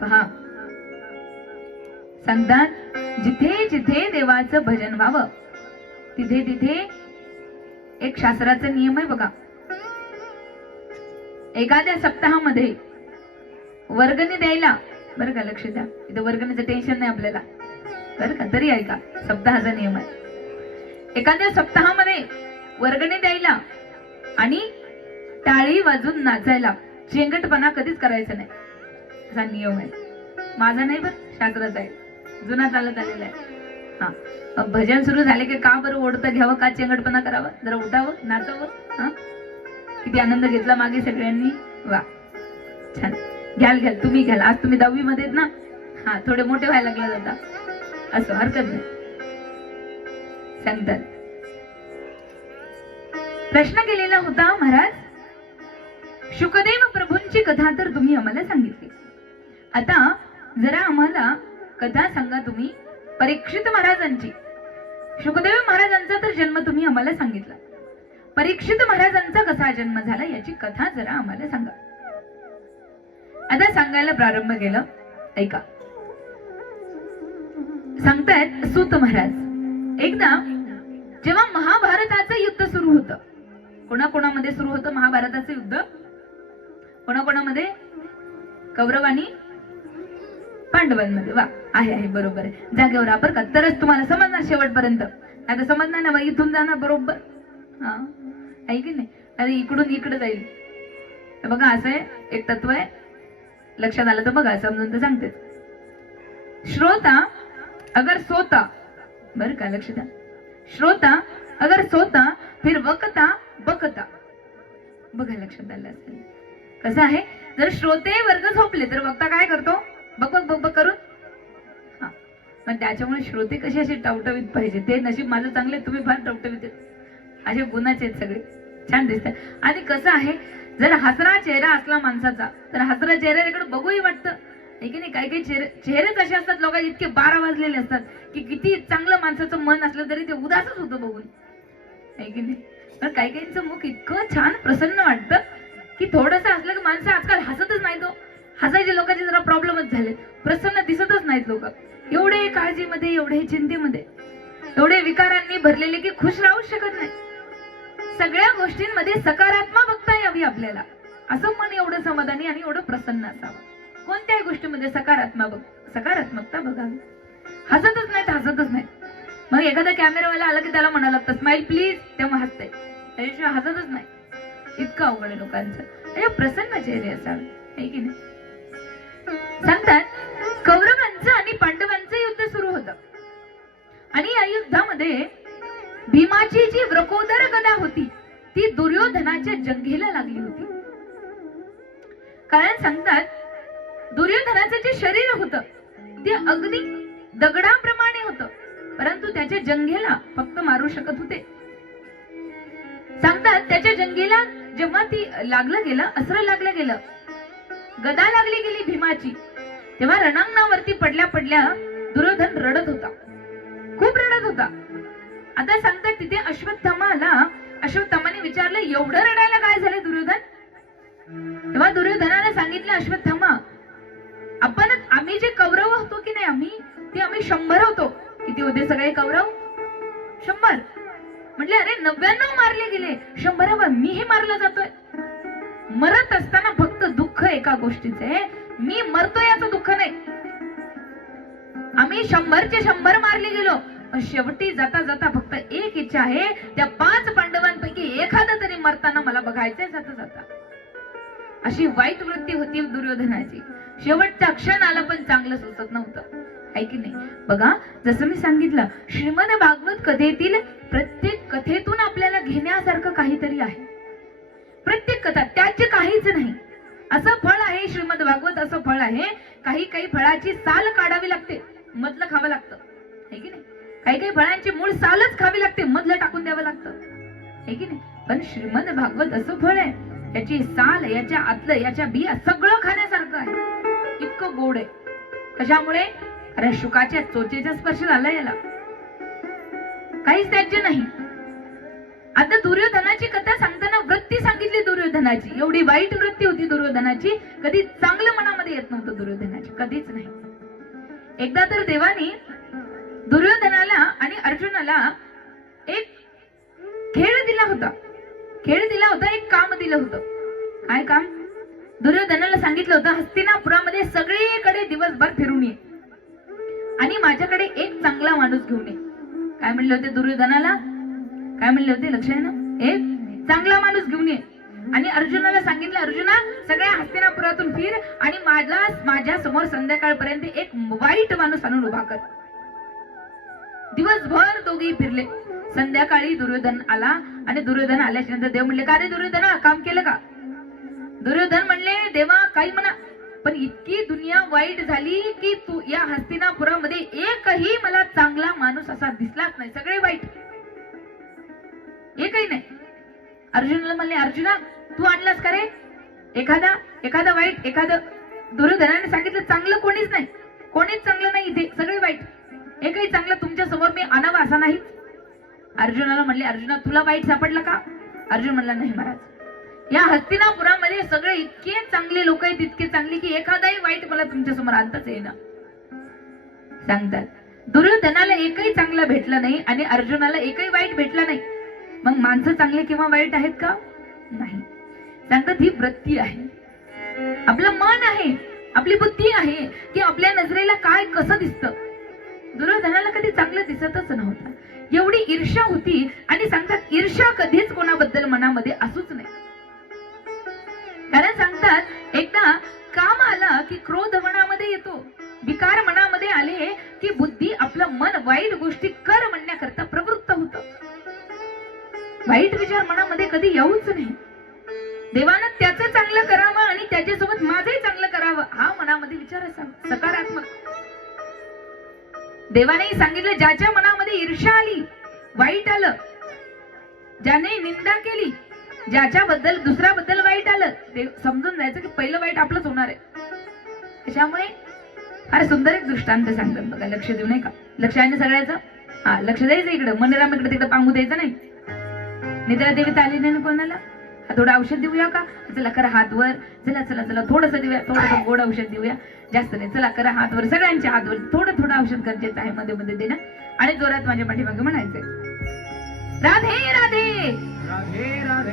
पहा. सांगतात जिथे जिथे देवाचं भजन व्हावं तिथे तिथे एक शास्त्राचा नियम आहे बघा. एखाद्या सप्ताहामध्ये वर्गणी द्यायला बरं का लक्ष द्या. इथं वर्गणीचं टेन्शन नाही आपल्याला. बरं का? तरी ऐका सप्ताहाचा नियम आहे. एखाद्या सप्ताहामध्ये वर्गणी द्यायला आणि टाळी वाजून नाचायला चेंगटपणा कधीच करायचा नाही. असा नियम आहे. माझा नाही पण शास्त्राचा आहे. जुना चालत आलेला आहे. हा. भजन सुरू झाले की का बरं ओढतं घ्यावं का चेंगटपणा करावा? जरा उठावं नाचावं? हा? किती आनंद घेतला मागे सगळ्यांनी. वा. छान. घ्याल घ्याल. तुम्ही घ्याल. आज तुम्ही दहावी मध्ये आहेत ना? हा थोडे मोठे व्हायला लागले जाता असं हरकत नाही. सांगतात. प्रश्न केलेला होता महाराज शुकदेव प्रभूंची कथा तर तुम्ही आम्हाला सांगितली. आता जरा आम्हाला कथा सांगा तुम्ही परीक्षित महाराजांची. शुकदेव महाराजांचा तर जन्म तुम्ही आम्हाला सांगितला. परीक्षित महाराजांचा कसा जन्म झाला याची कथा जरा आम्हाला सांगा. आता सांगायला प्रारंभ केलं. ऐका. सांगतायत सूत महाराज. एकदा जेव्हा महाभारताचं युद्ध सुरू होतं कोणाकोणामध्ये सुरू होतं महाभारताचं युद्ध? कोणाकोणामध्ये? कौरव आणि पांडवांमध्ये. वा आहे आहे बरोबर आहे. जागेवर आपण का? तरच तुम्हाला समजणार शेवटपर्यंत. आता समजणार ना बा इथून जाणार बरोबर? हा? आहे की नाही? अरे इकडून इकडे जाईल. बघा असं आहे. एक तत्व आहे. लक्षात आलं तर बघा समजून तर सांगते. श्रोता अगर सोता बर का लक्ष द्या. श्रोता अगर सोता फिर वकता बकता. बघा लक्षात आलं असेल. कसं आहे? जर श्रोते वर्ग झोपले तर वक्ता काय करतो? बघ बघ बघ बघ करून. हा. पण त्याच्यामुळे श्रोते कसे असे टवटवीत पाहिजे? ते नशीब माझं चांगले तुम्ही फार टवटवीत असे गुणाचे आहेत सगळे. छान दिसतात आणि कसं आहे जर हसरा चेहरा असला माणसाचा तर हसरा चेहऱ्याकडे बघूही वाटतं. आहे की नाही? काही काही चेहरे चेहरेच असे असतात लोक इतके बारा वाजलेले असतात की किती चांगलं माणसाचं मन असलं तरी ते उदासच होतं बघून. आहे की नाही? तर काही काहींचं मुख इतकं छान प्रसन्न वाटतं की थोडंसं असलं की माणसं आजकाल हसतच नाही तो हो. हसायचे लोकांचे जरा प्रॉब्लेमच झाले. प्रसन्न दिसतच नाहीत लोक. एवढे काळजीमध्ये एवढे चिंतेमध्ये एवढे विकारांनी भरलेले की खुश राहू शकत नाही सगळ्या गोष्टींमध्ये सकारात्मक बघता यावी आपल्याला. असं मन एवढं समाधानी आणि एवढं प्रसन्न असावं. कोणत्याही गोष्टीमध्ये सकारात्मक सकारात्मकता बघावी. हसतच नाहीत हसतच नाही मग एखादा कॅमेरावाला आला की त्याला म्हणायला लागतं स्माइल प्लीज तेव्हा हसते त्याच्याशिवाय हसतच नाही. इतकं अवघड आहे लोकांचं. म्हणजे प्रसन्न चेहरे असावे. की नाही? सांगतात कौरवांचं आणि पांडवांचं युद्ध सुरू होतं. आणि या युद्धामध्ये भीमाची जी व्रकोदर गदा होती ती दुर्योधनाच्या जंघेला लागली होती. कारण सांगतात दुर्योधनाचं जे शरीर होत ते अगदी दगडाप्रमाणे होत परंतु त्याच्या जंघेला फक्त मारू शकत होते. सांगतात त्याच्या जंघेला जेव्हा ती लागलं गेलं असं लागलं गेलं गदा लागली गेली भीमाची तेव्हा रणांगणावरती पडल्या पडल्या दुर्योधन रडत होता. खूप रडत होता. आता सांगतात तिथे अश्वत्थामाला अश्वत्थामाने विचारलं एवढं रडायला काय झालं दुर्योधन? तेव्हा दुर्योधनाने सांगितलं अश्वत्थामा आपण आम्ही जे कौरव होतो की नाही आम्ही ते आम्ही शंभर होतो. किती होते सगळे कौरव? शंभर. म्हटले अरे नव्याण्णव मारले गेले. शंभरावर मीही मारला जातोय. मरत असताना फक्त दुःख एका गोष्टीचे मी मरतो याचं दुःख नाही. आम्ही शंभरचे शंभर मारले गेलो. शेवटी जाता जाता फक्त एक इच्छा आहे. त्या पाच पांडवांपैकी एखादा तरी मरताना मला बघायचंय जाता जाता. अशी वाईट वृत्ती होती दुर्योधनाची. शेवटचा क्षण आला पण चांगलं सुचत नव्हतं. आहे की नाही? बघा जसं मी सांगितलं श्रीमद भागवत कथेतील प्रत्येक कथेतून आपल्याला घेण्यासारखं काहीतरी आहे. प्रत्येक कथा त्याचे काहीच नाही. असं फळ आहे श्रीमद भागवत असं फळ आहे. काही काही फळाची साल काढावी लागते मधलं खावं लागतं. आहे की नाही? काही काही फळांची मूळ सालच खावी लागते मधलं टाकून द्यावं लागतं. आहे की नाही? पण श्रीमद भागवत असं फळ आहे याची साल याच्या आतलं याच्या बिया सगळं खाण्यासारखं आहे. इतकं गोड आहे. कशामुळे? अरे शुकाच्या चोचेचा स्पर्श झाला याला. काहीच त्याज्य नाही. आता दुर्योधनाची कथा सांगताना वृत्ती सांगितली दुर्योधनाची. एवढी वाईट वृत्ती होती दुर्योधनाची. कधी चांगलं मनामध्ये येत नव्हतं दुर्योधनाची. कधीच नाही. एकदा तर देवानी दुर्योधनाला आणि अर्जुनाला एक खेळ दिला होता. खेळ दिला होता एक काम दिलं होतं. काय काम? दुर्योधनाला सांगितलं होतं हस्तिनापुरामध्ये सगळीकडे दिवसभर फिरून ये. आणि माझ्याकडे एक चांगला माणूस घेऊन ये. काय म्हणले होते दुर्योधनाला? काय म्हणले होते? लक्ष आहे ना? एक चांगला माणूस घेऊन ये. आणि अर्जुनाला सांगितलं अर्जुना सगळ्या हस्तिनापुरातून फिर आणि माझा माझ्यासमोर संध्याकाळपर्यंत एक वाईट माणूस आणून उभा कर. दिवसभर दोघेही फिरले. संध्याकाळी दुर्योधन आला आणि दुर्योधन आल्याच्यानंतर देव म्हणले का रे दुर्योधना काम केलं का? दुर्योधन म्हणले देवा काही म्हणा पण इतकी दुनिया वाईट झाली की तू या हस्तिनापुरामध्ये एकही मला चांगला माणूस असा दिसलाच नाही. सगळे वाईट. एकही नाही. अर्जुनला म्हणले अर्जुना तू आणलास का रे? एखादा एखादा वाईट एखादं दुर्धनाने सांगितलं चांगलं कोणीच नाही. कोणीच चांगलं नाही इथे सगळे वाईट. एकही चांगलं तुमच्यासमोर मी आणावं असा नाही. अर्जुनाला म्हणले अर्जुना तुला वाईट सापडला का? अर्जुन म्हणला नाही महाराज. या हस्तिनापुरामध्ये सगळे इतके चांगले लोक आहेत इतके चांगले की एखादाही वाईट मला तुमच्यासमोर आणताच येईना. सांगतात दुर्योधनाला एकही चांगला भेटला नाही आणि अर्जुनाला एकही वाईट भेटला नाही. मग माणसं चांगले किंवा वाईट आहेत का? नाही. सांगतात ही वृत्ती आहे. आपलं मन आहे आपली बुद्धी आहे की आपल्या नजरेला काय कसं दिसतं? दुर्योधनाला कधी चांगलं दिसतच नव्हतं. एवढी ईर्ष्या होती आणि सांगतात ईर्ष्या कधीच कोणाबद्दल मनामध्ये असूच नाही. कारण सांगतात एकदा काम आला की क्रोध मनामध्ये येतो. विकार मनामध्ये आले की बुद्धी आपलं मन वाईट गोष्टी कर म्हणण्याकरता वाईट विचार मनामध्ये कधी येऊच नाही. देवानं त्याचं चांगलं करावं आणि त्याच्यासोबत माझंही चांगलं करावं हा मनामध्ये विचार असावा सकारात्मक. देवानेही सांगितलं ज्याच्या मनामध्ये ईर्ष्या आली वाईट आलं ज्याने निंदा केली ज्याच्याबद्दल दुसऱ्याबद्दल वाईट आलं ते समजून जायचं की पहिलं वाईट आपलंच होणार आहे. त्याच्यामुळे फार सुंदर एक दृष्टांत सांगतात बघा लक्ष देऊ नाही का लक्ष आहे ना सगळ्याचं? हा लक्ष द्यायचं इकडं. मनराम इकडे तिकडे पांगू द्यायचं नाही. निद्रा देवी आली नाही ना कोणाला? थोडं औषध देऊया का? चला करा हात वर चला चला चला. थोडस देऊया. थोडस गोड औषध देऊया. जास्त नाही. चला करा हात वर सगळ्यांच्या हात वर थोडं थोडं औषध गरजेचं आहे मध्ये मध्ये देणं. आणि जोरात माझ्या पाठीमागे म्हणायचंय. राधे राधे! राधे राधे.